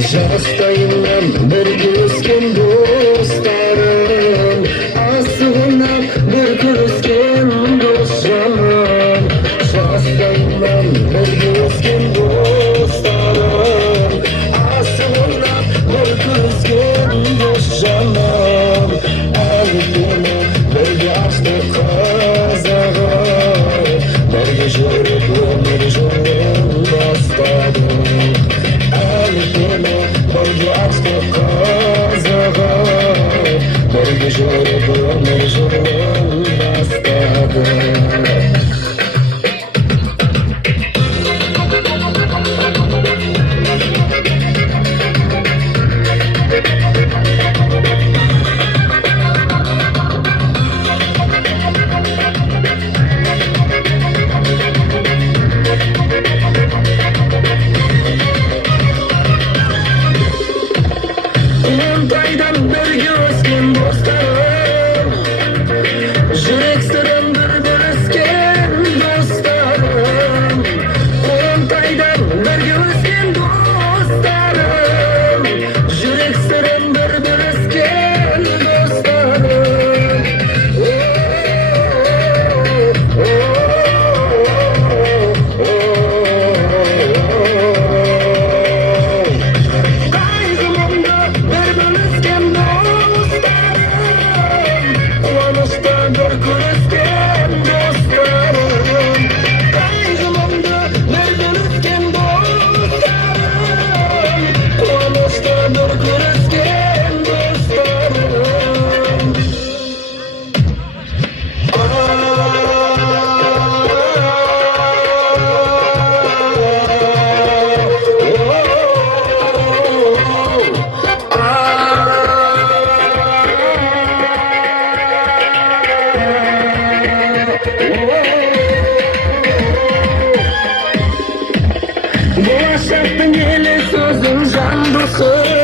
Жастайымнан бірге өскен достарым, асығынан бір күрескен дос жаным. Жастайымнан бірге өскен достарым, асығынан бір күрескен дос жаным. Әлі күні бірге ашты қазағым, бірге жүріп өмір жолын бастадық. Әлі күні бірге ашты қазағым, бірге жүріп өмір жолын бастадық. Антайдан бірге өскен достарым, жүрек сырын бір бөліскен достарым. Антайдан бірге өскен достарым, жүрек сырын бір бөліскен достарым. Bir küresken dostlarım, kaygımda bir bölüşken dostlarım, konuşta bir küresken dostlarım. Болашақтың елі сөзің жан досы.